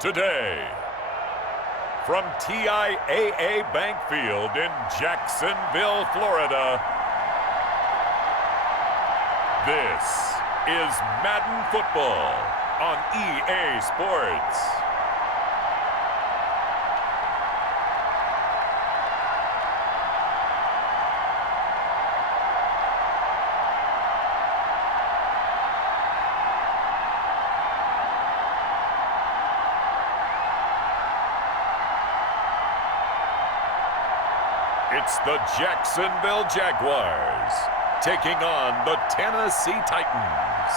today. From TIAA Bank Field in Jacksonville, Florida, this is Madden Football on EA Sports. It's the Jacksonville Jaguars taking on the Tennessee Titans.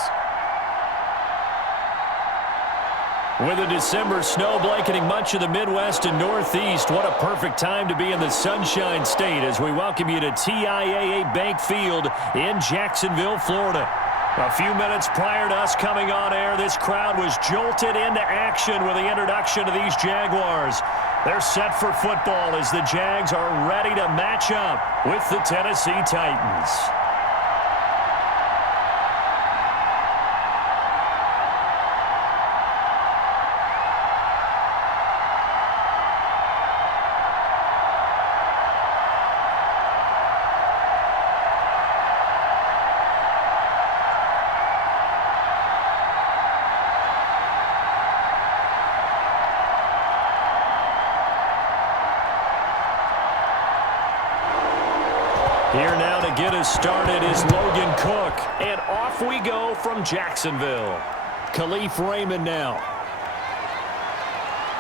With a December snow blanketing much of the Midwest and Northeast, what a perfect time to be in the Sunshine State as we welcome you to TIAA Bank Field in Jacksonville, Florida. A few minutes prior to us coming on air, this crowd was jolted into action with the introduction of these Jaguars. They're set for football as the Jags are ready to match up with the Tennessee Titans. Here now to get us started is Logan Cook. And off we go from Jacksonville. Khalif Raymond now.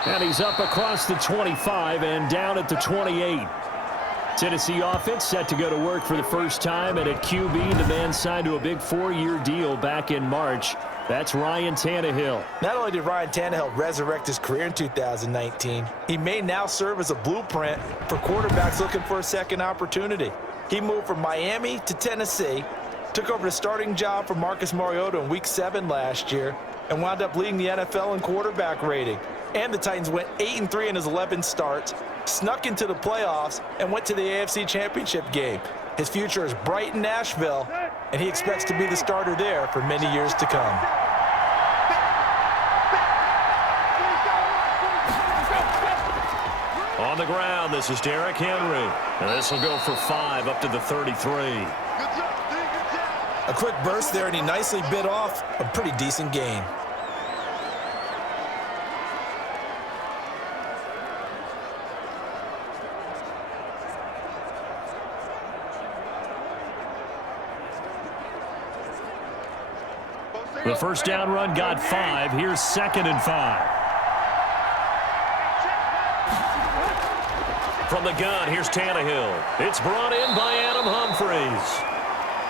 And he's up across the 25 and down at the 28. Tennessee offense set to go to work for the first time. And at QB, the man signed to a big 4-year deal back in March. That's Ryan Tannehill. Not only did Ryan Tannehill resurrect his career in 2019, he may now serve as a blueprint for quarterbacks looking for a second opportunity. He moved from Miami to Tennessee, took over the starting job for Marcus Mariota in Week 7 last year, and wound up leading the NFL in quarterback rating. And the Titans went 8-3 in his 11 starts, snuck into the playoffs, and went to the AFC Championship game. His future is bright in Nashville, and he expects to be the starter there for many years to come. On the ground, this is Derrick Henry. And this will go for 5 up to the 33. A quick burst there, and he nicely bit off a pretty decent gain. The first down run got 5. Here's 2nd and 5. From the gun, here's Tannehill. It's brought in by Adam Humphries.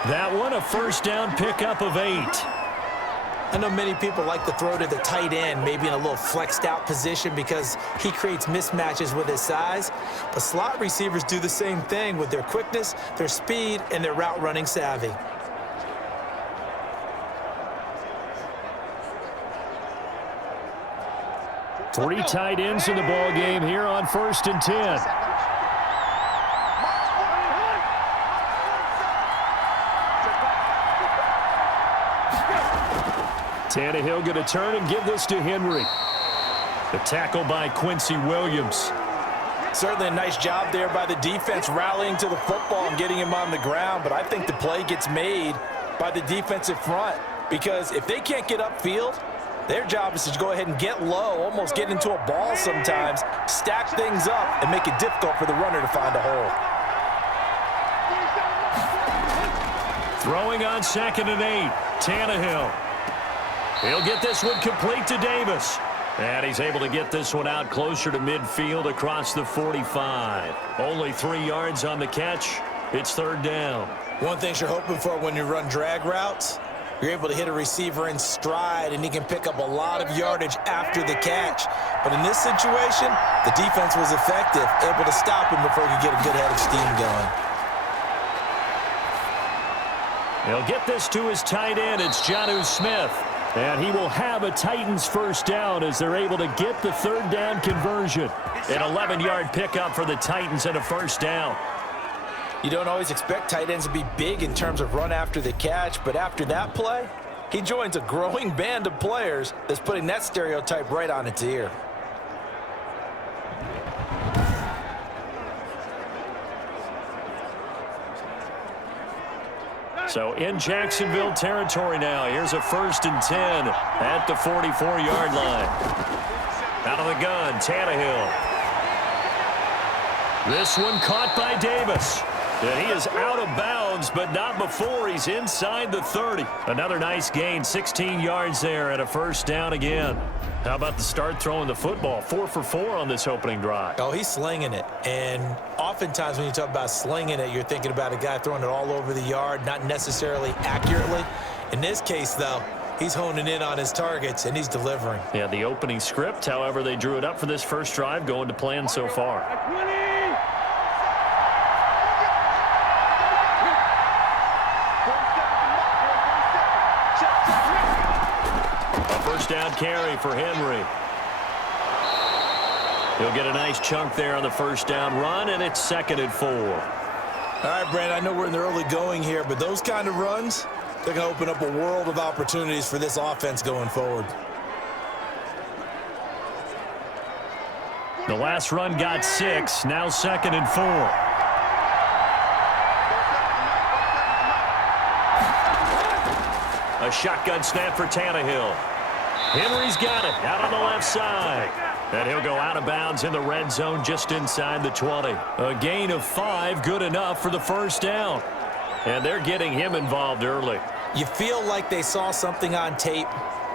That one, a first down pickup of 8. I know many people like to throw to the tight end, maybe in a little flexed out position because he creates mismatches with his size. But slot receivers do the same thing with their quickness, their speed, and their route running savvy. Three tight ends in the ball game here on 1st and 10. Tannehill going to turn and give this to Henry. The tackle by Quincy Williams. Certainly a nice job there by the defense rallying to the football and getting him on the ground, but I think the play gets made by the defensive front because if they can't get upfield, their job is to go ahead and get low, almost get into a ball sometimes, stack things up, and make it difficult for the runner to find a hole. Throwing on 2nd and 8, Tannehill. He'll get this one complete to Davis. And he's able to get this one out closer to midfield across the 45. Only 3 yards on the catch. It's 3rd down. One thing you're hoping for when you run drag routes, you're able to hit a receiver in stride, and he can pick up a lot of yardage after the catch. But in this situation, the defense was effective, able to stop him before he could get a good head of steam going. He'll get this to his tight end. It's Jonnu Smith. And he will have a Titans first down as they're able to get the 3rd down conversion. An 11-yard pickup for the Titans and a first down. You don't always expect tight ends to be big in terms of run after the catch, but after that play, He joins a growing band of players that's putting that stereotype right on its ear. So in Jacksonville territory now. Here's a 1st and 10 at the 44-yard line. Out of the gun, Tannehill. This one caught by Davis. And he is out of bounds, but not before he's inside the 30. Another nice gain, 16 yards there and a 1st down again. How about the start throwing the football? 4 for 4 on this opening drive. Oh, he's slinging it. And oftentimes when you talk about slinging it, you're thinking about a guy throwing it all over the yard, not necessarily accurately. In this case, though, he's honing in on his targets, and he's delivering. Yeah, the opening script, however, they drew it up for this first drive, going to plan so far. Down carry for Henry. He'll get a nice chunk there on the 1st down run, and it's 2nd and 4. All right, Brandon, I know we're in the early going here, but those kind of runs, they're going to open up a world of opportunities for this offense going forward. The last run got 6, now 2nd and 4. A shotgun snap for Tannehill. Henry's got it out on the left side. And he'll go out of bounds in the red zone just inside the 20. A gain of 5, good enough for the 1st down. And they're getting him involved early. You feel like they saw something on tape,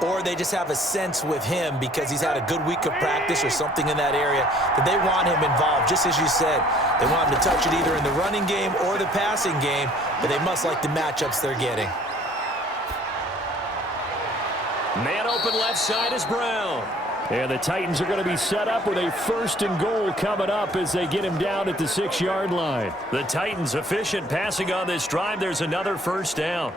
or they just have a sense with him because he's had a good week of practice or something in that area that they want him involved. Just as you said, they want him to touch it either in the running game or the passing game, but they must like the matchups they're getting. Man open left side is Brown. And the Titans are going to be set up with a 1st and goal coming up as they get him down at the 6-yard line. The Titans efficient passing on this drive. There's another 1st down.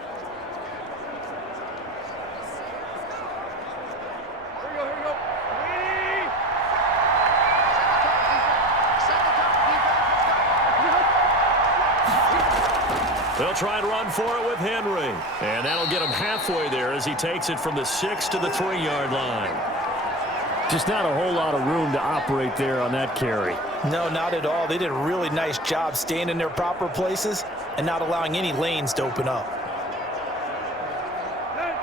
They'll try and run for it with Henry. And that'll get him halfway there as he takes it from the 6 to the 3-yard line. Just not a whole lot of room to operate there on that carry. No, not at all. They did a really nice job staying in their proper places and not allowing any lanes to open up.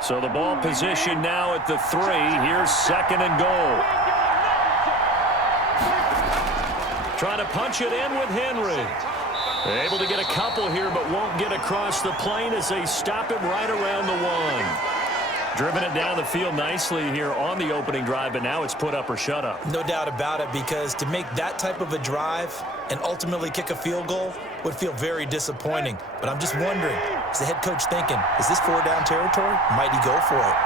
So the ball position now at the 3. Here's 2nd and goal. Trying to punch it in with Henry. Able to get a couple here, but won't get across the plane as they stop him right around the 1. Driven it down the field nicely here on the opening drive, but now it's put up or shut up. No doubt about it, because to make that type of a drive and ultimately kick a field goal would feel very disappointing. But I'm just wondering, is the head coach thinking, is this 4-down territory? Might he go for it?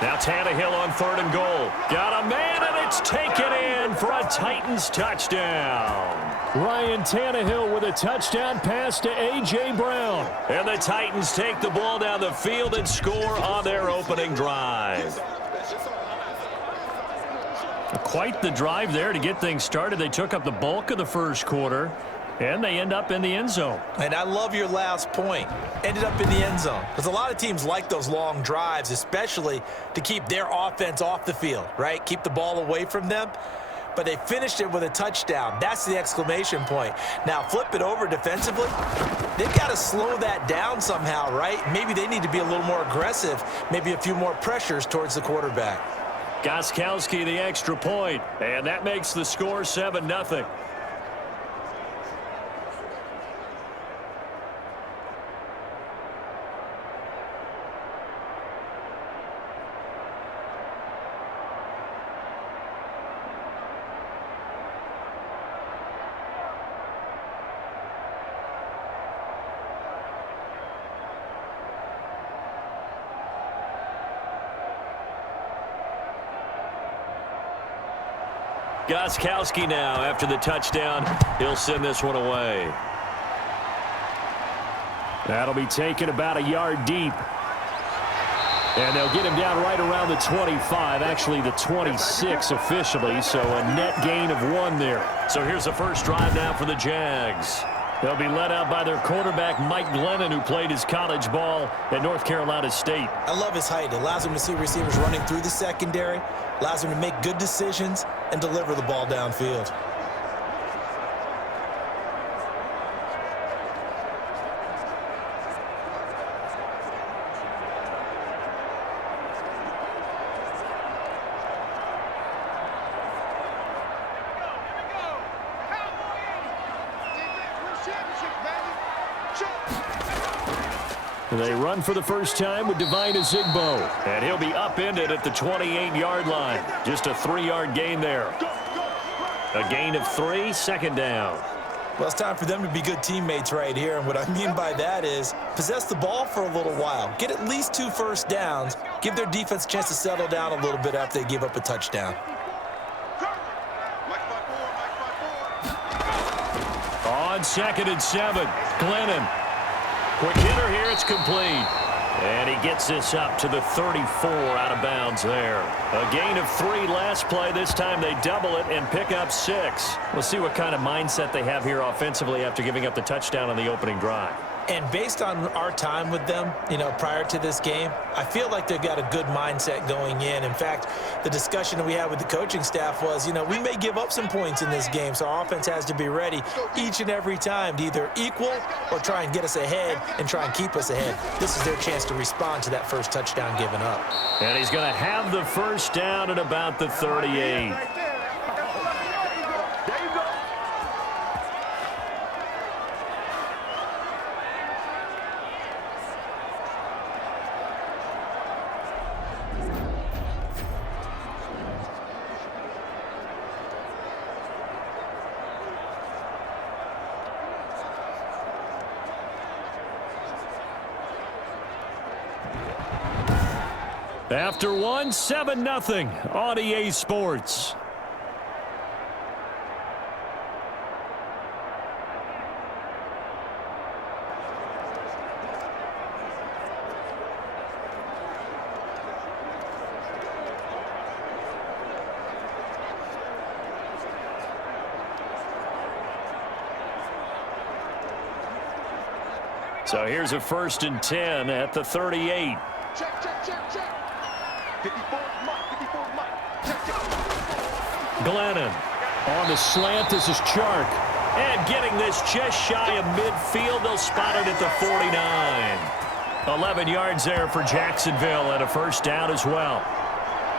Now Tannehill on 3rd and goal. Got a man, and it's taken in for a Titans touchdown. Ryan Tannehill with a touchdown pass to A.J. Brown. And the Titans take the ball down the field and score on their opening drive. Quite the drive there to get things started. They took up the bulk of the 1st quarter, and they end up in the end zone. And I love your last point. Ended up in the end zone. Because a lot of teams like those long drives, especially to keep their offense off the field, right? Keep the ball away from them. But they finished it with a touchdown. That's the exclamation point. Now flip it over defensively. They've got to slow that down somehow, right? Maybe they need to be a little more aggressive. Maybe a few more pressures towards the quarterback. Gostkowski the extra point, and that makes the score 7-0. Gostkowski now after the touchdown. He'll send this one away. That'll be taken about a yard deep. And they'll get him down right around the 25, actually the 26 officially, so a net gain of 1 there. So here's the first drive now for the Jags. They'll be led out by their quarterback, Mike Glennon, who played his college ball at North Carolina State. I love his height. It allows him to see receivers running through the secondary, allows him to make good decisions and deliver the ball downfield. They run for the first time with Devine Ezigbo, and he'll be upended at the 28-yard line. Just a 3-yard gain there. A gain of 3, second down. Well, it's time for them to be good teammates right here, and what I mean by that is possess the ball for a little while, get at least 2 first downs, give their defense a chance to settle down a little bit after they give up a touchdown. On 2nd and 7, Glennon. Quick hitter here, it's complete. And he gets this up to the 34 out of bounds there. A gain of 3 last play. This time they double it and pick up 6. We'll see what kind of mindset they have here offensively after giving up the touchdown on the opening drive. And based on our time with them, prior to this game, I feel like they've got a good mindset going in. In fact, the discussion that we had with the coaching staff was, we may give up some points in this game, so our offense has to be ready each and every time to either equal or try and get us ahead and try and keep us ahead. This is their chance to respond to that first touchdown given up. And he's going to have the first down at about the 38. After 1, 7-0 on EA Sports. So here's a 1st and 10 at the 38. Check, check, check, check. 54 Mike. Glennon on the slant. This is Chark. And getting this just shy of midfield. They'll spot it at the 49. 11 yards there for Jacksonville and a first down as well.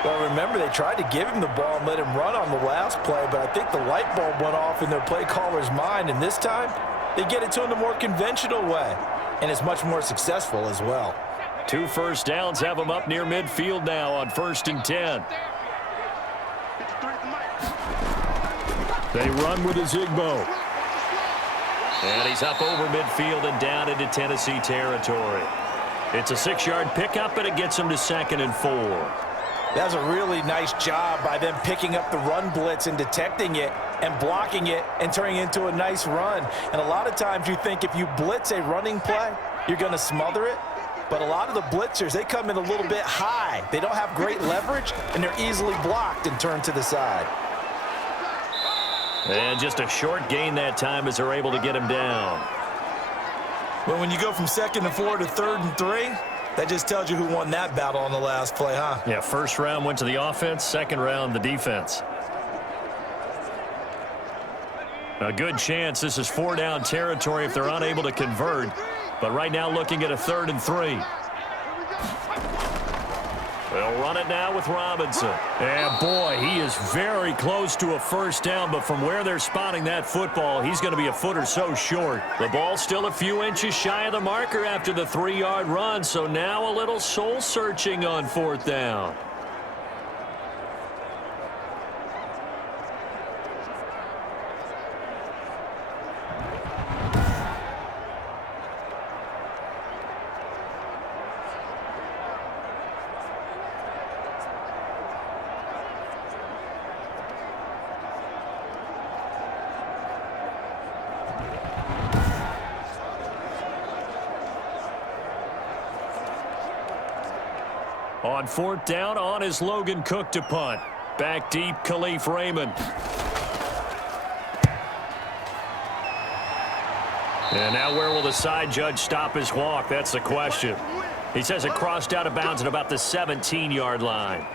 Well, remember, they tried to give him the ball and let him run on the last play, but I think the light bulb went off in their play caller's mind, and this time they get it to him the more conventional way, and it's much more successful as well. 2 first downs have them up near midfield now on 1st and 10. They run with Ezigbo. And he's up over midfield and down into Tennessee territory. It's a 6-yard pickup, and it gets them to 2nd and 4. That's a really nice job by them picking up the run blitz and detecting it and blocking it and turning it into a nice run. And a lot of times you think if you blitz a running play, you're going to smother it. But a lot of the blitzers, they come in a little bit high. They don't have great leverage, and they're easily blocked and turned to the side. And just a short gain that time as they're able to get him down. Well, when you go from 2nd and 4 to 3rd and 3, that just tells you who won that battle on the last play, huh? Yeah, first round went to the offense, second round the defense. A good chance this is 4-down territory if they're unable to convert. But right now looking at a 3rd and 3. They'll run it now with Robinson. And boy, he is very close to a first down, but from where they're spotting that football, he's going to be a foot or so short. The ball's still a few inches shy of the marker after the 3-yard run, so now a little soul-searching on 4th down. On 4th down, on is Logan Cook to punt. Back deep, Khalif Raymond. And now where will the side judge stop his walk? That's the question. He says it crossed out of bounds at about the 17-yard line.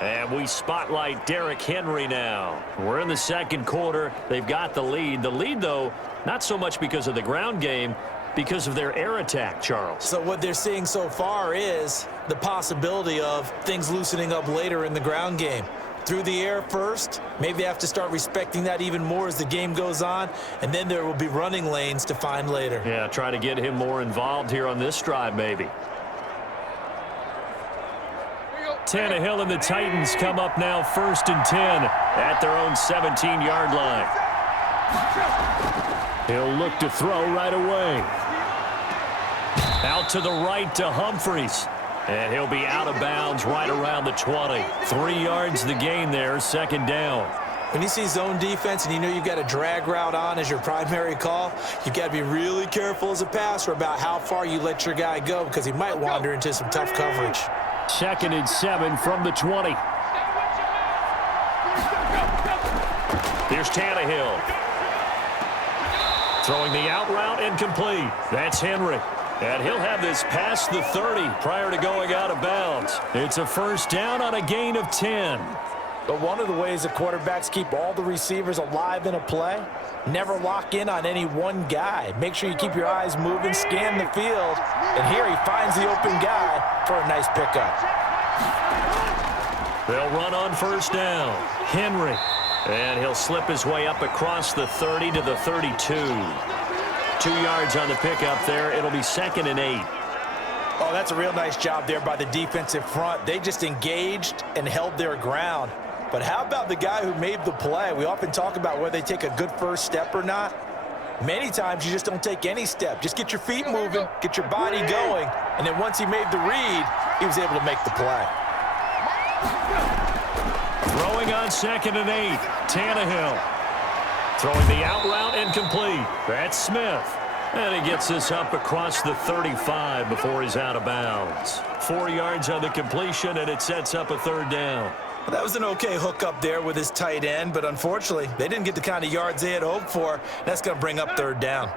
And we spotlight Derrick Henry now. We're in the second quarter. They've got the lead. The lead, though, not so much because of the ground game, because of their air attack, Charles. So what they're seeing so far is the possibility of things loosening up later in the ground game. Through the air first, maybe they have to start respecting that even more as the game goes on, and then there will be running lanes to find later. Yeah, try to get him more involved here on this drive, maybe. Tannehill and the Titans come up now 1st and 10 at their own 17-yard line. He'll look to throw right away. Out to the right to Humphries. And he'll be out of bounds right around the 20. 3 yards the gain there, second down. When you see zone defense and you know you've got a drag route on as your primary call, you've got to be really careful as a passer about how far you let your guy go because he might wander into some tough coverage. 2nd and 7 from the 20. Here's Tannehill. Throwing the out route incomplete. That's Henry. And he'll have this past the 30 prior to going out of bounds. It's a first down on a gain of 10. But one of the ways the quarterbacks keep all the receivers alive in a play, never lock in on any one guy. Make sure you keep your eyes moving, scan the field, and here he finds the open guy for a nice pickup. They'll run on first down. Henry. And he'll slip his way up across the 30 to the 32. 2 yards on the pickup there. It'll be 2nd and 8. Oh, that's a real nice job there by the defensive front. They just engaged and held their ground. But how about the guy who made the play? We often talk about whether they take a good first step or not. Many times you just don't take any step. Just get your feet moving, get your body going, and then once he made the read, he was able to make the play. Throwing on 2nd and 8. Tannehill. Throwing the out route incomplete. That's Smith. And he gets this up across the 35 before he's out of bounds. 4 yards on the completion, and it sets up a 3rd down. Well, that was an okay hookup there with his tight end, but unfortunately, they didn't get the kind of yards they had hoped for. That's going to bring up 3rd down.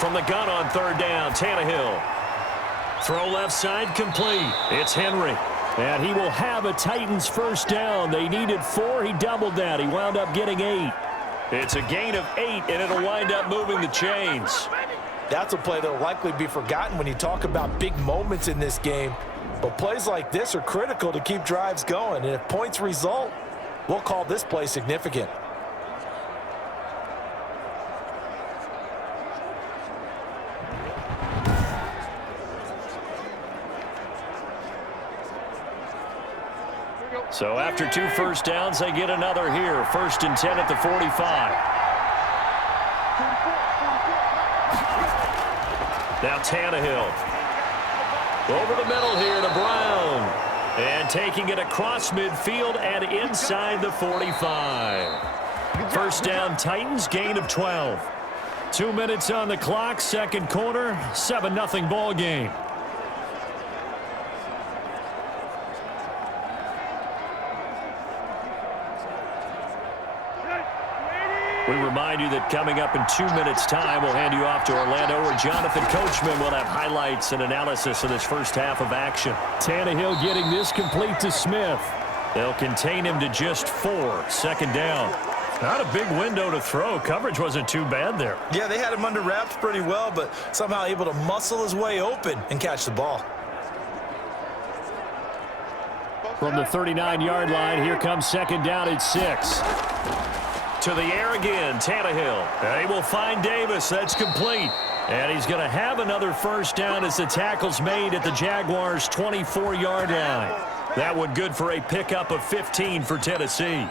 From the gun on 3rd down, Tannehill. Throw left side complete. It's Henry. And he will have a Titans first down. They needed 4. He doubled that. He wound up getting 8. It's a gain of 8, and it'll wind up moving the chains. That's a play that will likely be forgotten when you talk about big moments in this game. But plays like this are critical to keep drives going. And if points result, we'll call this play significant. So after 2 first downs, they get another here. 1st and 10 at the 45. Now Tannehill. Over the middle here to Brown. And taking it across midfield and inside the 45. First down, Titans, gain of 12. 2 minutes on the clock, second quarter, 7-0 ball game. We remind you that coming up in 2 minutes' time, we'll hand you off to Orlando, where Jonathan Coachman will have highlights and analysis of this first half of action. Tannehill getting this complete to Smith. They'll contain him to just 4. 2nd down. Not a big window to throw. Coverage wasn't too bad there. Yeah, they had him under wraps pretty well, but somehow able to muscle his way open and catch the ball. From the 39-yard line, here comes 2nd down at 6. To the air again, Tannehill. They will find Davis. That's complete. And he's going to have another first down as the tackle's made at the Jaguars' 24-yard line. That one good for a pickup of 15 for Tennessee.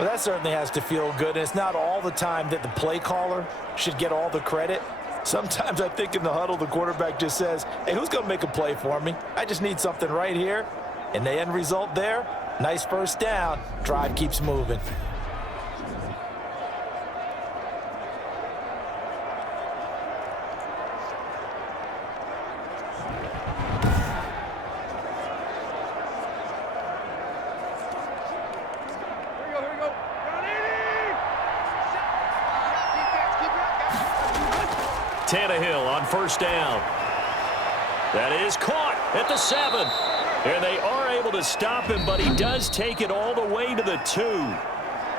Well, that certainly has to feel good. And it's not all the time that the play caller should get all the credit. Sometimes I think in the huddle, the quarterback just says, hey, who's going to make a play for me? I just need something right here. And the end result there, nice first down. Drive keeps moving. Tannehill on first down. That is caught at the 7. And they are able to stop him, but he does take it all the way to the 2.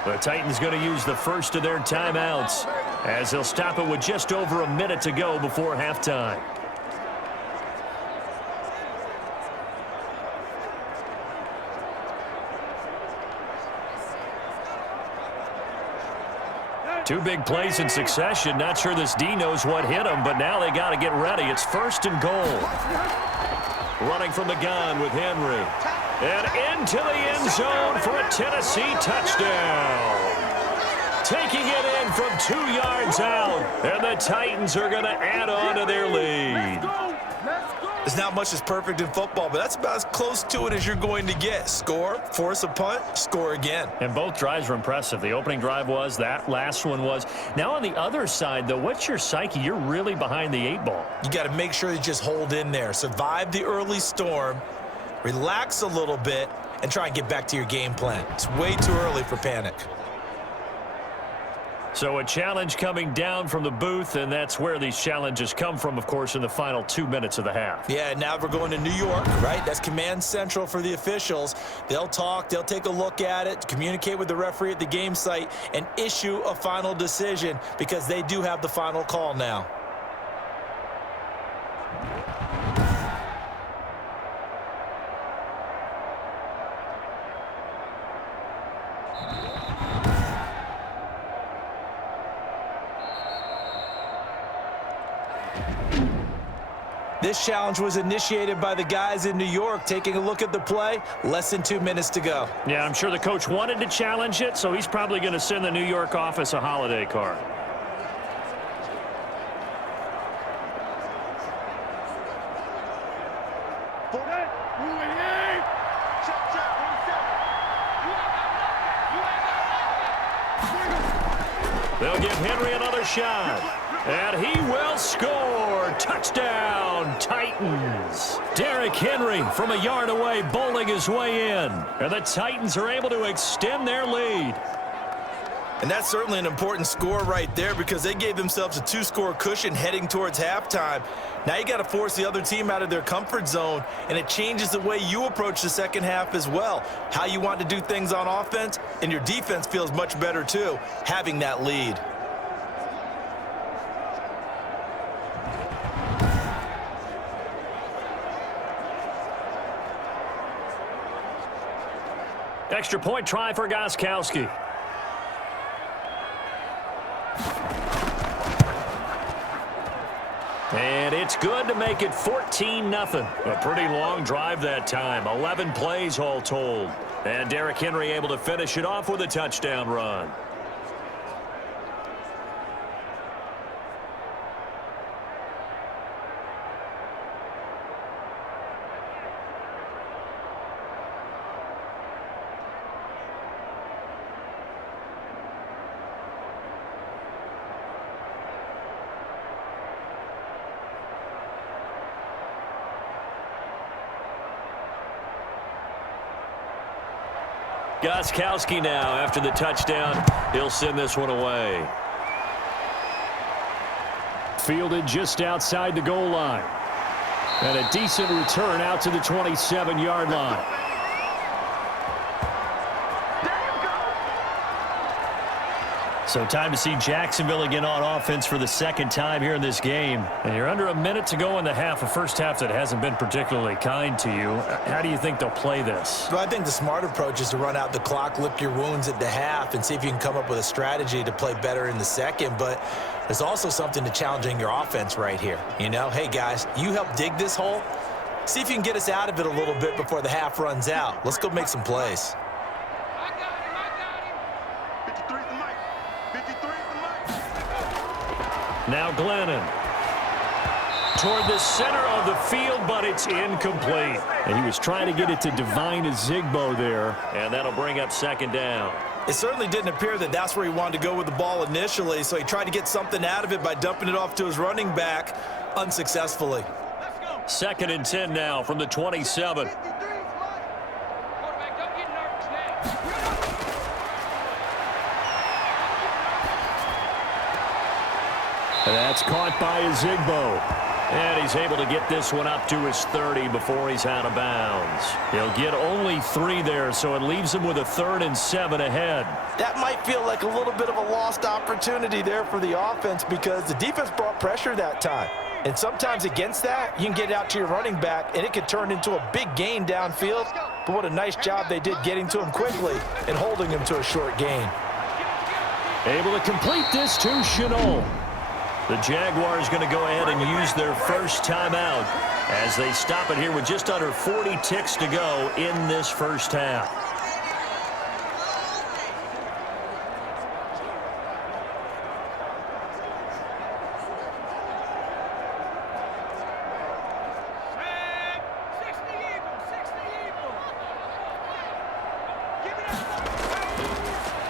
The Titans going to use the first of their timeouts as they'll stop it with just over a minute to go before halftime. Two big plays in succession. Not sure this D knows what hit him, but now they got to get ready. It's first and goal. Running from the gun with Henry. And into the end zone for a Tennessee touchdown. Taking it in from 2 yards out. And the Titans are going to add on to their lead. There's not much that's perfect in football, but that's about as close to it as you're going to get. Score, force a punt, score again. And both drives were impressive. The opening drive was, that last one was. Now on the other side, though, what's your psyche? You're really behind the 8 ball. You got to make sure you just hold in there. Survive the early storm, relax a little bit, and try and get back to your game plan. It's way too early for panic. So a challenge coming down from the booth, and that's where these challenges come from, of course, in the final 2 minutes of the half. Yeah, now we're going to New York, right? That's command central for the officials. They'll talk, they'll take a look at it, communicate with the referee at the game site, and issue a final decision because they do have the final call now. This challenge was initiated by the guys in New York. Taking a look at the play, less than 2 minutes to go. Yeah, I'm sure the coach wanted to challenge it, so he's probably going to send the New York office a holiday card. They'll give Henry another shot. And he will score. Touchdown, Titans. Derrick Henry from a yard away bowling his way in. And the Titans are able to extend their lead. And that's certainly an important score right there because they gave themselves a 2-score cushion heading towards halftime. Now you got to force the other team out of their comfort zone, and it changes the way you approach the second half as well. How you want to do things on offense, and your defense feels much better too, having that lead. Extra point try for Gostkowski. And it's good to make it 14-0. A pretty long drive that time. 11 plays all told. And Derrick Henry able to finish it off with a touchdown run. Gostkowski now after the touchdown. He'll send this one away. Fielded just outside the goal line. And a decent return out to the 27-yard line. So time to see Jacksonville again on offense for the second time here in this game. And you're under a minute to go in the half, a first half that hasn't been particularly kind to you. How do you think they'll play this? Well, I think the smart approach is to run out the clock, lick your wounds at the half, and see if you can come up with a strategy to play better in the second. But there's also something to challenging your offense right here. You know, hey, guys, you help dig this hole. See if you can get us out of it a little bit before the half runs out. Let's go make some plays. Now Glennon toward the center of the field, but it's incomplete. And he was trying to get it to Divine Zigbo there, and that'll bring up second down. It certainly didn't appear that that's where he wanted to go with the ball initially, so he tried to get something out of it by dumping it off to his running back unsuccessfully. Second and 10 now from the 27. And that's caught by Ezigbo. And he's able to get this one up to his 30 before he's out of bounds. He'll get only 3 there, so it leaves him with a 3rd and 7 ahead. That might feel like a little bit of a lost opportunity there for the offense because the defense brought pressure that time. And sometimes against that, you can get out to your running back, and it could turn into a big gain downfield. But what a nice job they did getting to him quickly and holding him to a short gain. Able to complete this to Chenault. The Jaguars going to go ahead and use their first timeout as they stop it here with just under 40 ticks to go in this first half.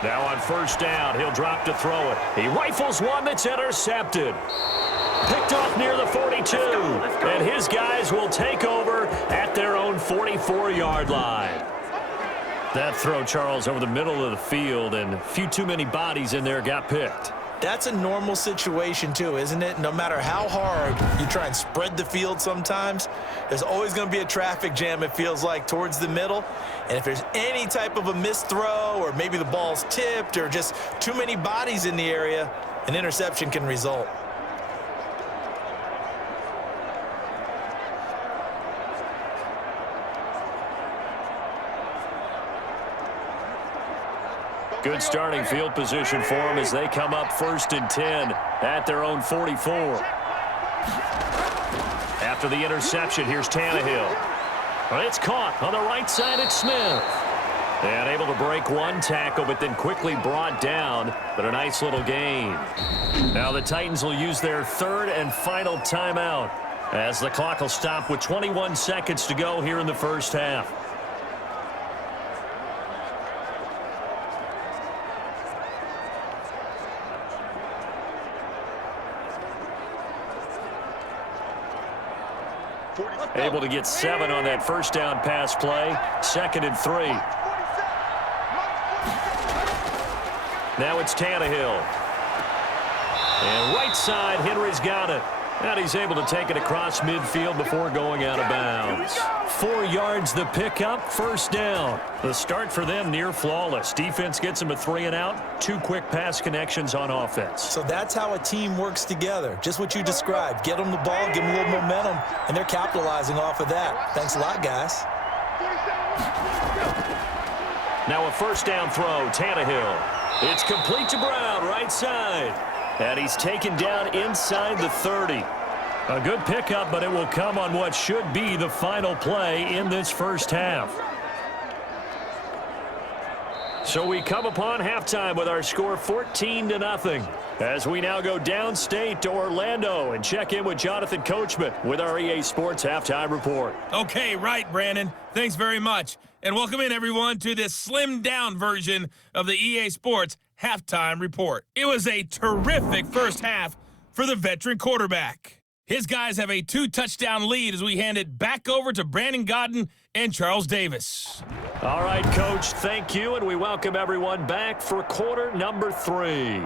Now on first down, he'll drop to throw it. He rifles one that's intercepted. Picked off near the 42. And his guys will take over at their own 44-yard line. That throw, Charles, over the middle of the field, and a few too many bodies in there got picked. That's a normal situation too, isn't it? No matter how hard you try and spread the field sometimes, there's always going to be a traffic jam, it feels like, towards the middle. And if there's any type of a missed throw or maybe the ball's tipped or just too many bodies in the area, an interception can result. Good starting field position for them as they come up 1st and 10 at their own 44. After the interception, here's Tannehill. It's caught on the right side at Smith. And able to break one tackle, but then quickly brought down, but a nice little gain. Now the Titans will use their 3rd and final timeout as the clock will stop with 21 seconds to go here in the first half. Able to get 7 on that first down pass play. 2nd and 3. Now it's Tannehill. And right side, Henry's got it. And he's able to take it across midfield before going out of bounds. 4 yards the pickup, first down. The start for them near flawless. Defense gets them a 3 and out. 2 quick pass connections on offense. So that's how a team works together. Just what you described. Get them the ball, give them a little momentum, and they're capitalizing off of that. Thanks a lot, guys. Now a first down throw, Tannehill. It's complete to Brown, right side. And he's taken down inside the 30. A good pickup, but it will come on what should be the final play in this first half. So we come upon halftime with our score 14-0. As we now go downstate to Orlando and check in with Jonathan Coachman with our EA Sports Halftime Report. Okay, right, Brandon. Thanks very much. And welcome in, everyone, to this slimmed-down version of the EA Sports Halftime Report. It was a terrific first half for the veteran quarterback. His guys have a 2-touchdown lead as we hand it back over to Brandon Godden and Charles Davis. All right, Coach, thank you, and we welcome everyone back for quarter number 3.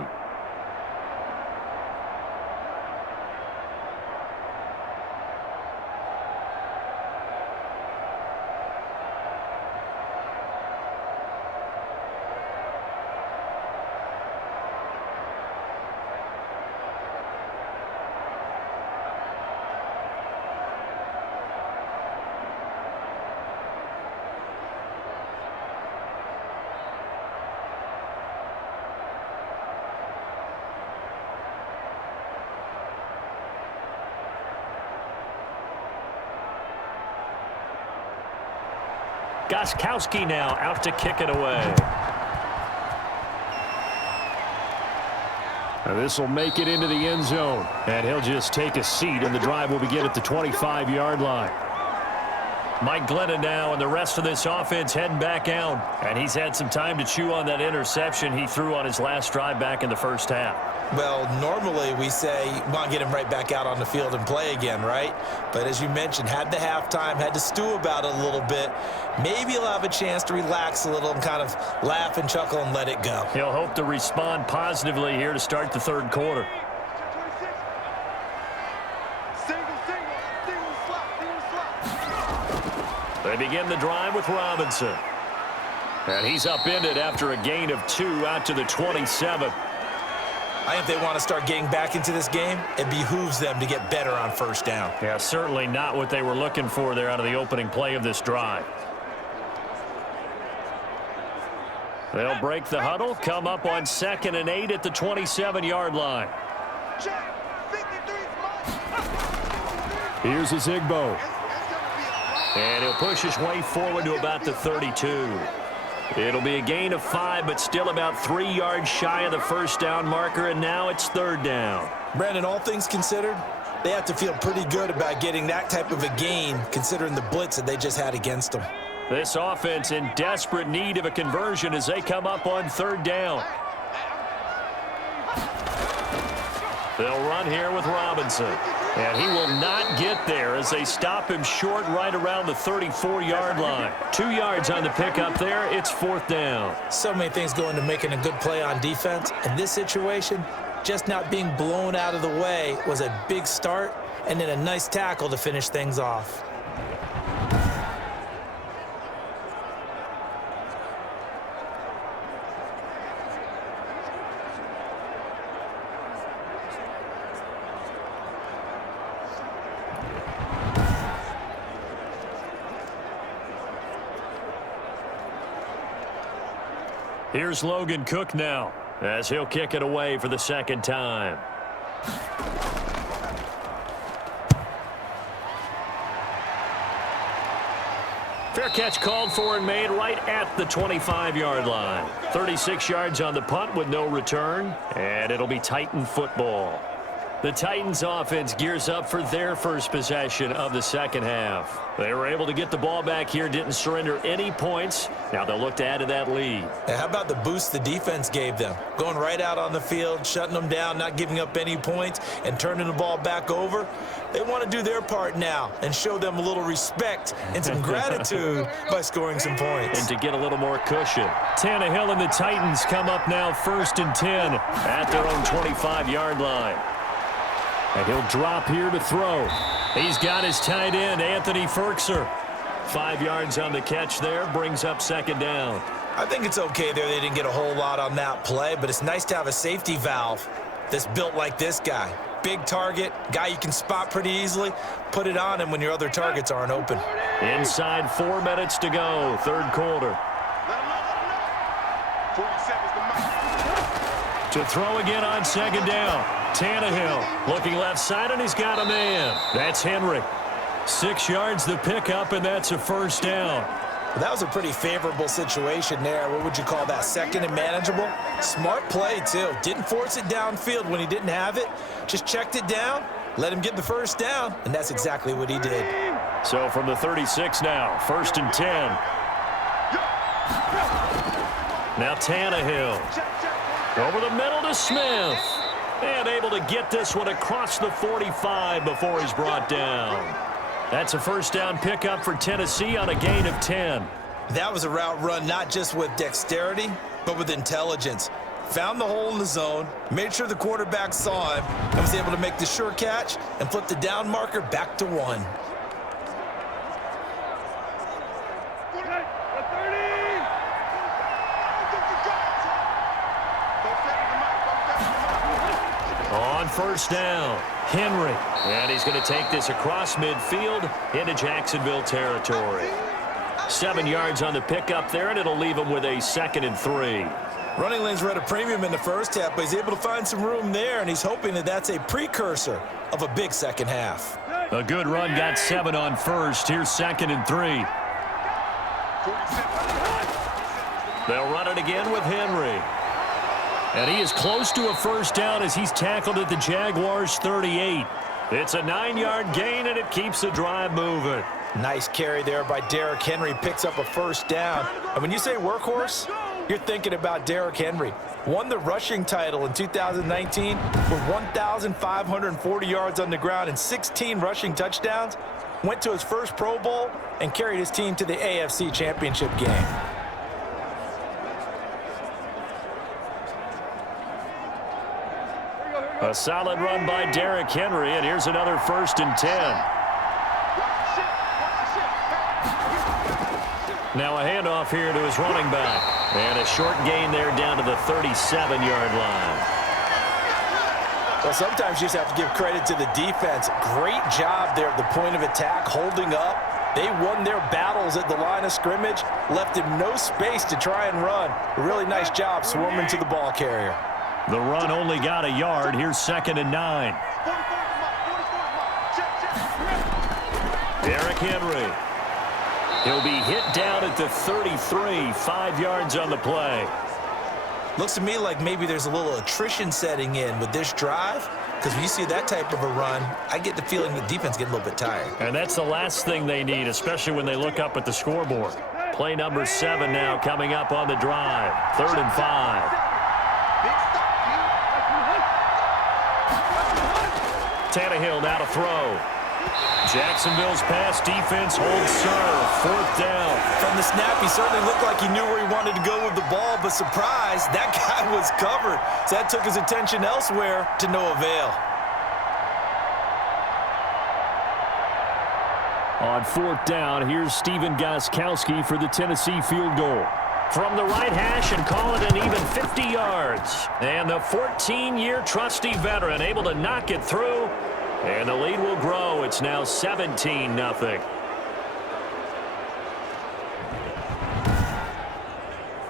Gostkowski now out to kick it away. This will make it into the end zone, and he'll just take a seat, and the drive will begin at the 25-yard line. Mike Glennon now and the rest of this offense heading back out, and he's had some time to chew on that interception he threw on his last drive back in the first half. Well, normally we say, well, get him right back out on the field and play again, right? But as you mentioned, had the halftime, had to stew about it a little bit. Maybe he'll have a chance to relax a little and kind of laugh and chuckle and let it go. He'll hope to respond positively here to start the third quarter. They begin the drive with Robinson. And he's upended after a gain of 2 out to the 27. I think they want to start getting back into this game. It behooves them to get better on first down. Yeah, certainly not what they were looking for there out of the opening play of this drive. They'll break the huddle, come up on 2nd and 8 at the 27-yard line. Here's Ezigbo. And he'll push his way forward to about the 32. It'll be a gain of 5, but still about 3 yards shy of the first down marker, and now it's 3rd down. Brandon, all things considered, they have to feel pretty good about getting that type of a gain, considering the blitz that they just had against them. This offense in desperate need of a conversion as they come up on 3rd down. They'll run here with Robinson. And he will not get there as they stop him short right around the 34-yard line. 2 yards on the pickup there. It's 4th down. So many things go into making a good play on defense. In this situation, just not being blown out of the way was a big start and then a nice tackle to finish things off. Here's Logan Cook now as he'll kick it away for the 2nd time. Fair catch called for and made right at the 25-yard line. 36 yards on the punt with no return, and it'll be Titan football. The Titans offense gears up for their first possession of the 2nd half. They were able to get the ball back here, didn't surrender any points. Now they'll look to add to that lead. How about the boost the defense gave them? Going right out on the field, shutting them down, not giving up any points, and turning the ball back over. They want to do their part now and show them a little respect and some gratitude by scoring some points. And to get a little more cushion. Tannehill and the Titans come up now 1st and 10 at their own 25-yard line. And he'll drop here to throw. He's got his tight end, Anthony Ferkser. 5 yards on the catch there, brings up 2nd down. I think it's okay there. They didn't get a whole lot on that play, but it's nice to have a safety valve that's built like this guy. Big target, guy you can spot pretty easily. Put it on him when your other targets aren't open. Inside 4 minutes to go, 3rd quarter. To throw again on 2nd down. Tannehill looking left side, and he's got a man. That's Henry. 6 yards the pickup, and that's a 1st down. Well, that was a pretty favorable situation there. What would you call that? 2nd and manageable? Smart play, too. Didn't force it downfield when he didn't have it. Just checked it down, let him get the 1st down, and that's exactly what he did. So from the 36 now, 1st and 10. Now Tannehill. Over the middle to Smith. And able to get this one across the 45 before he's brought down. That's a 1st down pickup for Tennessee on a gain of 10. That was a route run not just with dexterity, but with intelligence. Found the hole in the zone, made sure the quarterback saw him, and was able to make the sure catch and flip the down marker back to 1. On 1st down, Henry. And he's going to take this across midfield into Jacksonville territory. 7 yards on the pickup there, and it'll leave him with a 2nd and 3. Running lanes were at a premium in the first half, but he's able to find some room there, and he's hoping that that's a precursor of a big second half. A good run, got 7 on 1st. Here's 2nd and 3. They'll run it again with Henry. And he is close to a 1st down as he's tackled at the Jaguars 38. It's a 9-yard gain, and it keeps the drive moving. Nice carry there by Derrick Henry. Picks up a 1st down. And when you say workhorse, you're thinking about Derrick Henry. Won the rushing title in 2019 with 1,540 yards on the ground and 16 rushing touchdowns. Went to his first Pro Bowl and carried his team to the AFC Championship game. A solid run by Derrick Henry, and here's another 1st and 10. Now a handoff here to his running back. And a short gain there down to the 37-yard line. Well, sometimes you just have to give credit to the defense. Great job there at the point of attack, holding up. They won their battles at the line of scrimmage, left him no space to try and run. A really nice job swarming to the ball carrier. The run only got a yard. Here's 2nd and 9. Derrick Henry. He'll be hit down at the 33, 5 yards on the play. Looks to me like maybe there's a little attrition setting in with this drive, because when you see that type of a run, I get the feeling the defense getting a little bit tired. And that's the last thing they need, especially when they look up at the scoreboard. Play number 7 now coming up on the drive. 3rd and 5. Tannehill now to throw. Jacksonville's pass defense holds serve. 4th down. From the snap, he certainly looked like he knew where he wanted to go with the ball, but surprise, that guy was covered. So that took his attention elsewhere to no avail. On 4th down, here's Steven Gostkowski for the Tennessee field goal. From the right hash and call it an even 50 yards. And the 14-year trusty veteran able to knock it through. And the lead will grow. It's now 17-0.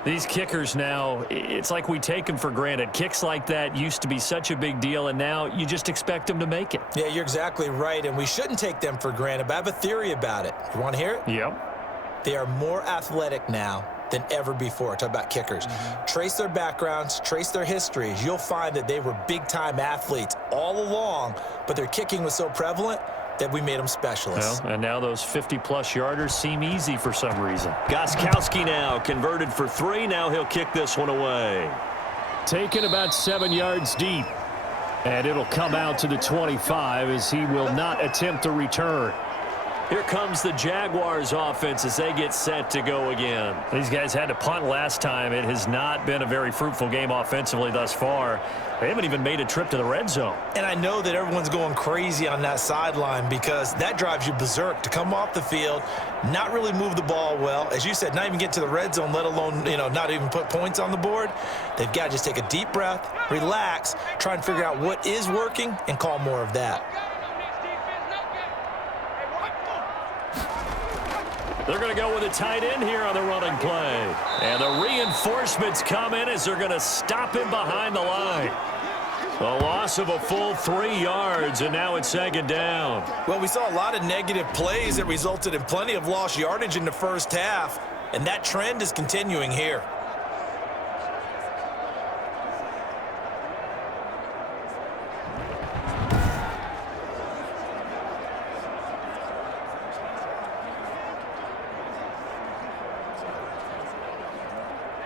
These kickers now, it's like we take them for granted. Kicks like that used to be such a big deal, and now you just expect them to make it. Yeah, you're exactly right, and we shouldn't take them for granted, but I have a theory about it. You want to hear it? Yep. They are more athletic now than ever before. Talk about kickers. Trace their backgrounds, trace their histories. You'll find that they were big-time athletes all along, but their kicking was so prevalent that we made them specialists. Well, and now those 50-plus yarders seem easy for some reason. Gostkowski now converted for 3. Now he'll kick this one away. Taken about 7 yards deep. And it'll come out to the 25 as he will not attempt to return. Here comes the Jaguars offense as they get set to go again. These guys had to punt last time. It has not been a very fruitful game offensively thus far. They haven't even made a trip to the red zone. And I know that everyone's going crazy on that sideline because that drives you berserk to come off the field, not really move the ball well. As you said, not even get to the red zone, let alone, not even put points on the board. They've got to just take a deep breath, relax, try and figure out what is working and call more of that. They're going to go with a tight end here on the running play. And the reinforcements come in as they're going to stop him behind the line. A loss of a full 3 yards, and now it's 2nd down. Well, we saw a lot of negative plays that resulted in plenty of lost yardage in the first half, and that trend is continuing here.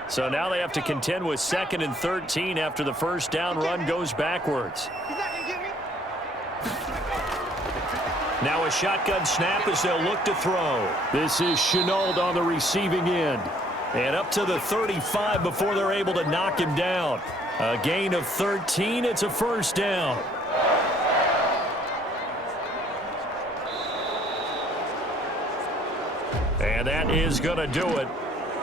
So now they have to contend with 2nd and 13 after the first down run goes backwards. Now a shotgun snap as they'll look to throw. This is Chenault on the receiving end. And up to the 35 before they're able to knock him down. A gain of 13. It's a first down. And that is going to do it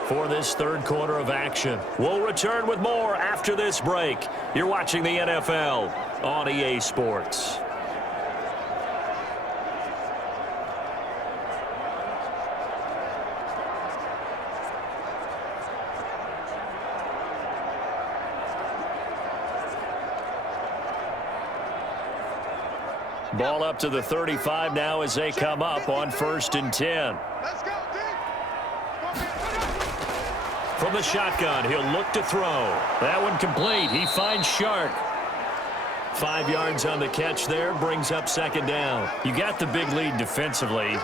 for this third quarter of action. We'll return with more after this break. You're watching the NFL on EA Sports. Ball up to the 35 now as they come up on 1st and 10. Let's go, D. From the shotgun, he'll look to throw. That one complete. He finds Shark. 5 yards on the catch there, brings up 2nd down. You got the big lead defensively.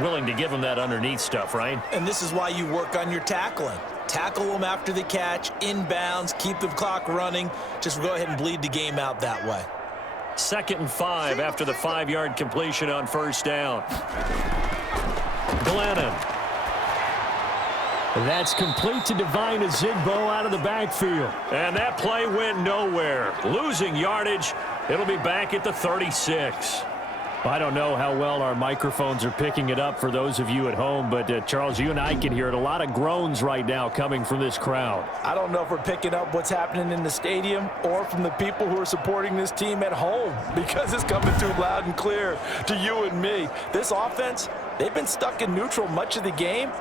Willing to give him that underneath stuff, right? And this is why you work on your tackling. Tackle them after the catch, inbounds, keep the clock running. Just go ahead and bleed the game out that way. 2nd and 5 after the 5-yard completion on 1st down. Glennon. That's complete to Divine Azigbo out of the backfield. And that play went nowhere. Losing yardage. It'll be back at the 36. I don't know how well our microphones are picking it up for those of you at home, but Charles, you and I can hear it. A lot of groans right now coming from this crowd. I don't know if we're picking up what's happening in the stadium or from the people who are supporting this team at home, because it's coming through loud and clear to you and me. This offense, they've been stuck in neutral much of the game,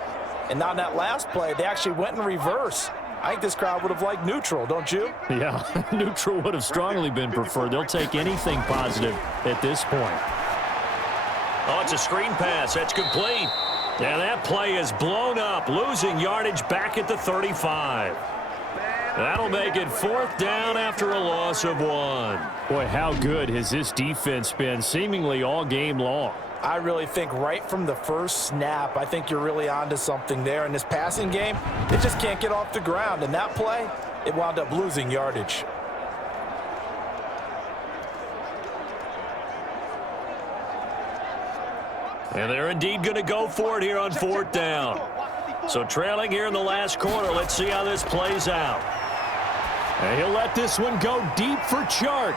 and on that last play, they actually went in reverse. I think this crowd would have liked neutral, don't you? Yeah, neutral would have strongly been preferred. They'll take anything positive at this point. Oh, it's a screen pass. That's complete. And that play is blown up, losing yardage back at the 35. That'll make it 4th down after a loss of 1. Boy, how good has this defense been seemingly all game long? I really think right from the first snap, I think you're really onto something there. In this passing game, they just can't get off the ground. And that play, it wound up losing yardage. And they're indeed going to go for it here on 4th down. So trailing here in the last quarter, let's see how this plays out. And he'll let this one go deep for Chark.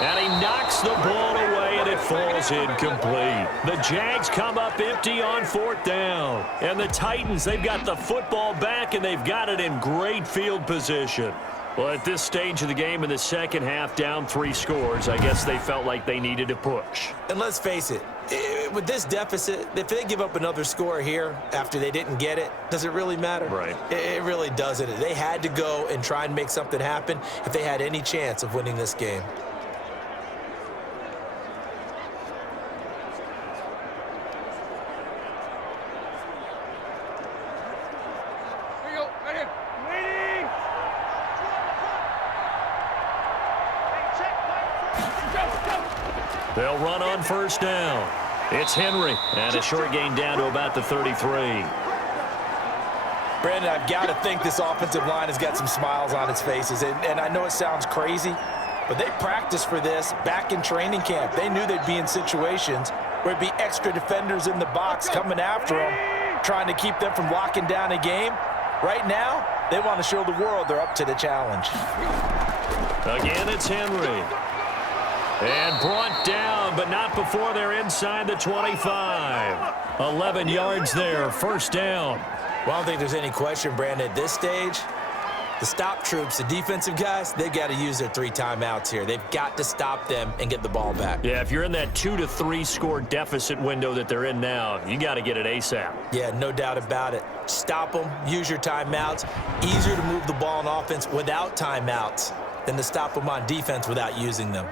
And he knocks the ball away, and it falls incomplete. The Jags come up empty on 4th down. And the Titans, they've got the football back, and they've got it in great field position. Well, at this stage of the game in the second half, down 3 scores, I guess they felt like they needed to push. And let's face it, with this deficit, if they give up another score here after they didn't get it, does it really matter? Right. It really doesn't. They had to go and try and make something happen if they had any chance of winning this game. They'll run on 1st down. It's Henry, and a short gain down to about the 33. Brandon, I've got to think this offensive line has got some smiles on its faces. And I know it sounds crazy, but they practiced for this back in training camp. They knew they'd be in situations where it'd be extra defenders in the box coming after them, trying to keep them from locking down a game. Right now, they want to show the world they're up to the challenge. Again, it's Henry. And brought down, but not before they're inside the 25. 11 yards there, 1st down. Well, I don't think there's any question, Brandon, at this stage, the stop troops, the defensive guys, they've got to use their 3 timeouts here. They've got to stop them and get the ball back. Yeah, if you're in that 2 to 3 score deficit window that they're in now, you got to get it ASAP. Yeah, no doubt about it. Stop them, use your timeouts. Easier to move the ball on offense without timeouts than to stop them on defense without using them.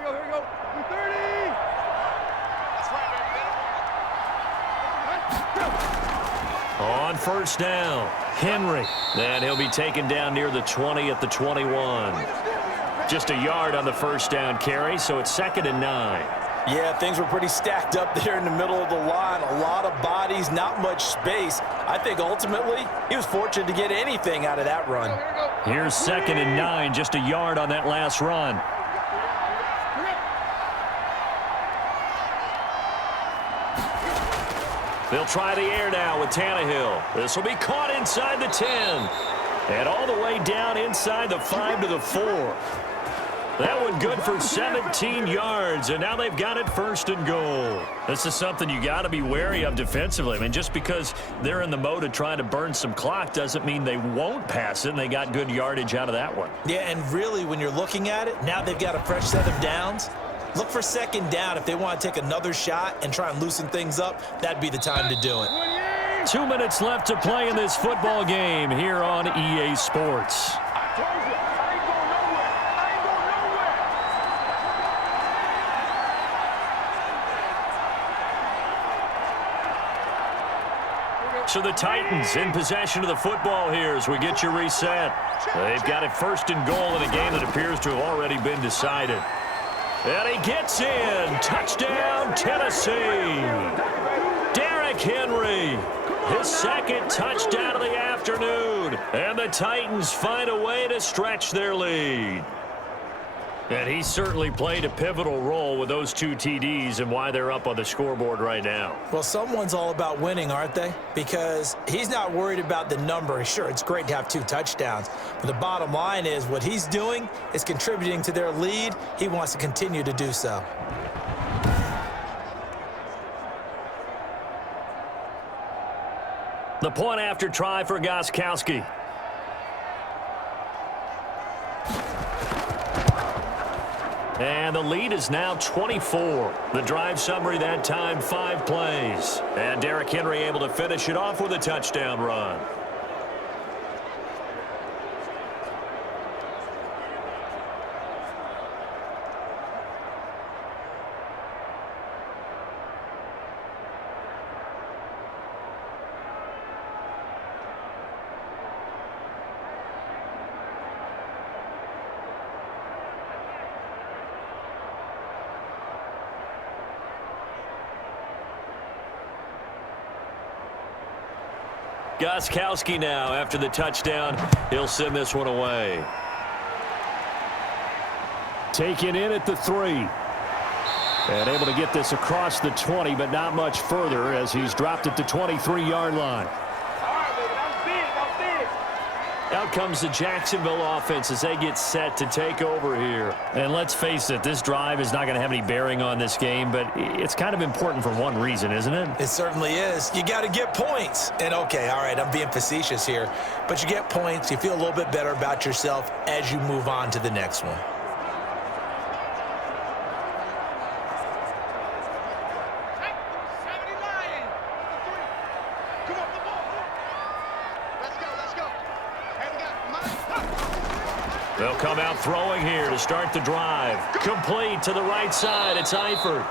On 1st down, Henry. And he'll be taken down near the 20 at the 21. Just a yard on the 1st down carry, so it's 2nd and 9. Yeah, things were pretty stacked up there in the middle of the line. A lot of bodies, not much space. I think ultimately he was fortunate to get anything out of that run. Here's 2nd and 9, just a yard on that last run. They'll try the air now with Tannehill. This will be caught inside the 10. And all the way down inside the 5 to the 4. That one good for 17 yards, and now they've got it 1st and goal. This is something you got to be wary of defensively. I mean, just because they're in the mode of trying to burn some clock doesn't mean they won't pass it, and they got good yardage out of that one. Yeah, and really, when you're looking at it, now they've got a fresh set of downs. Look for 2nd down. If they want to take another shot and try and loosen things up, that'd be the time to do it. 2 minutes left to play in this football game here on EA Sports. So the Titans in possession of the football here as we get you reset. They've got it 1st and goal in a game that appears to have already been decided. And he gets in. Touchdown, Tennessee. Derrick Henry, his 2nd touchdown of the afternoon. And the Titans find a way to stretch their lead. And he certainly played a pivotal role with those 2 TDs and why they're up on the scoreboard right now. Well, someone's all about winning, aren't they? Because he's not worried about the number. Sure, it's great to have 2 touchdowns. But the bottom line is what he's doing is contributing to their lead. He wants to continue to do so. The point after try for Gostkowski. And the lead is now 24. The drive summary that time, 5 plays. And Derrick Henry able to finish it off with a touchdown run. Gostkowski now after the touchdown. He'll send this one away. Taken in at the 3. And able to get this across the 20, but not much further as he's dropped at the 23-yard line. Out comes the Jacksonville offense as they get set to take over here. And let's face it, this drive is not going to have any bearing on this game, but it's kind of important for one reason, isn't it? It certainly is. You got to get points. And okay, all right, I'm being facetious here, but you get points, you feel a little bit better about yourself as you move on to the next one. They'll come out throwing here to start the drive. Complete to the right side. It's Eifert.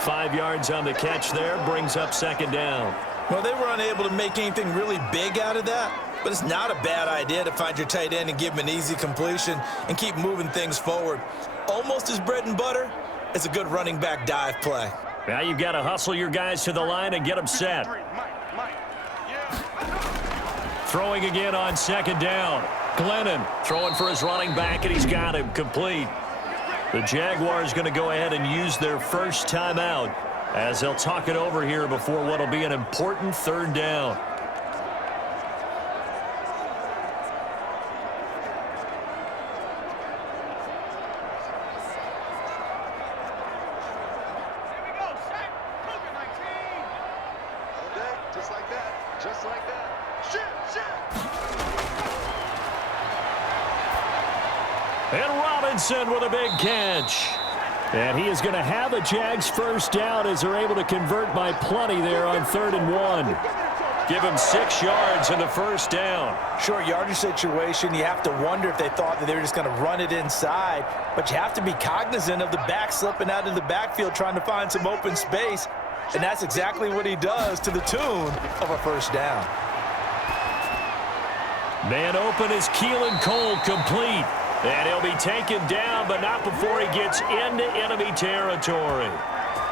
5 yards on the catch there. Brings up second down. Well, they were unable to make anything really big out of that, but it's not a bad idea to find your tight end and give him an easy completion and keep moving things forward. Almost as bread and butter, it's a good running back dive play. Now you've got to hustle your guys to the line and get them set. Throwing again on second down. Glennon throwing for his running back, and he's got him complete. The Jaguars going to go ahead and use their first timeout as they'll talk it over here before what will be an important third down. Just like that. Just like that. Shit. And Robinson with a big catch. And he is going to have a Jags first down as they're able to convert by plenty there on 3rd and 1. Give him 6 yards in the first down. Short yardage situation, you have to wonder if they thought that they were just going to run it inside, but you have to be cognizant of the back slipping out of the backfield trying to find some open space, and that's exactly what he does to the tune of a first down. Man open is Keelan Cole, complete. And he'll be taken down, but not before he gets into enemy territory.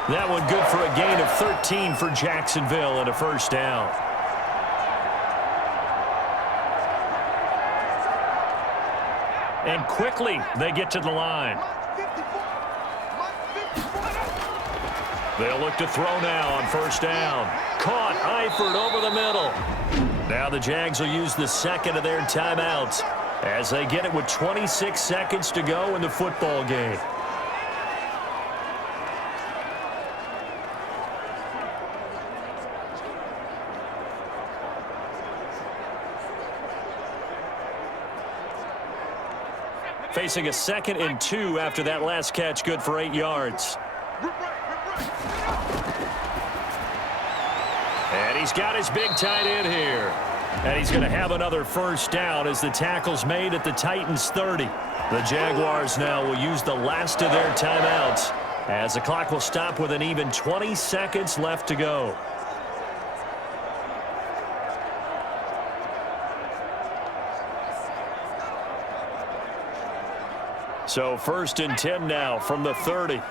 That one good for a gain of 13 for Jacksonville and a first down. And quickly they get to the line. They'll look to throw now on first down. Caught, Eifert over the middle. Now the Jags will use the second of their timeouts as they get it with 26 seconds to go in the football game. Facing a 2nd and 2 after that last catch, good for 8 yards. And he's got his big tight end here. And he's going to have another first down as the tackle's made at the Titans' 30. The Jaguars now will use the last of their timeouts as the clock will stop with an even 20 seconds left to go. So 1st and 10 now from the 30.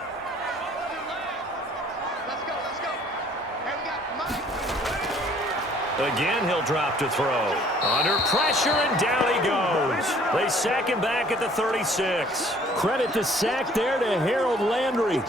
Again, he'll drop to throw. Under pressure, and down he goes. They sack him back at the 36. Credit the sack there to Harold Landry.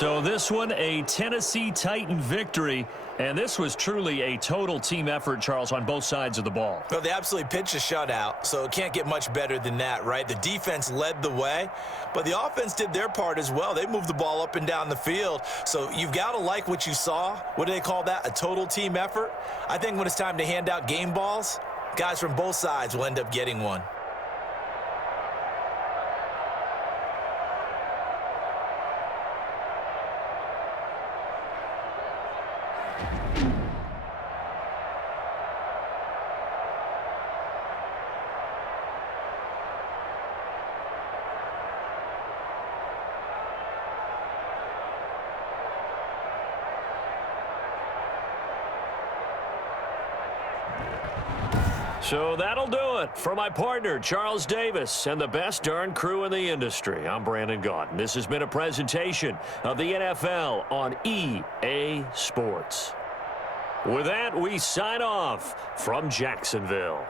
So this one, a Tennessee Titan victory. And this was truly a total team effort, Charles, on both sides of the ball. Well, they absolutely pitched a shutout, so it can't get much better than that, right? The defense led the way, but the offense did their part as well. They moved the ball up and down the field, so you've got to like what you saw. What do they call that? A total team effort? I think when it's time to hand out game balls, guys from both sides will end up getting one. So that'll do it for my partner, Charles Davis, and the best darn crew in the industry. I'm Brandon Gaudin. This has been a presentation of the NFL on EA Sports. With that, we sign off from Jacksonville.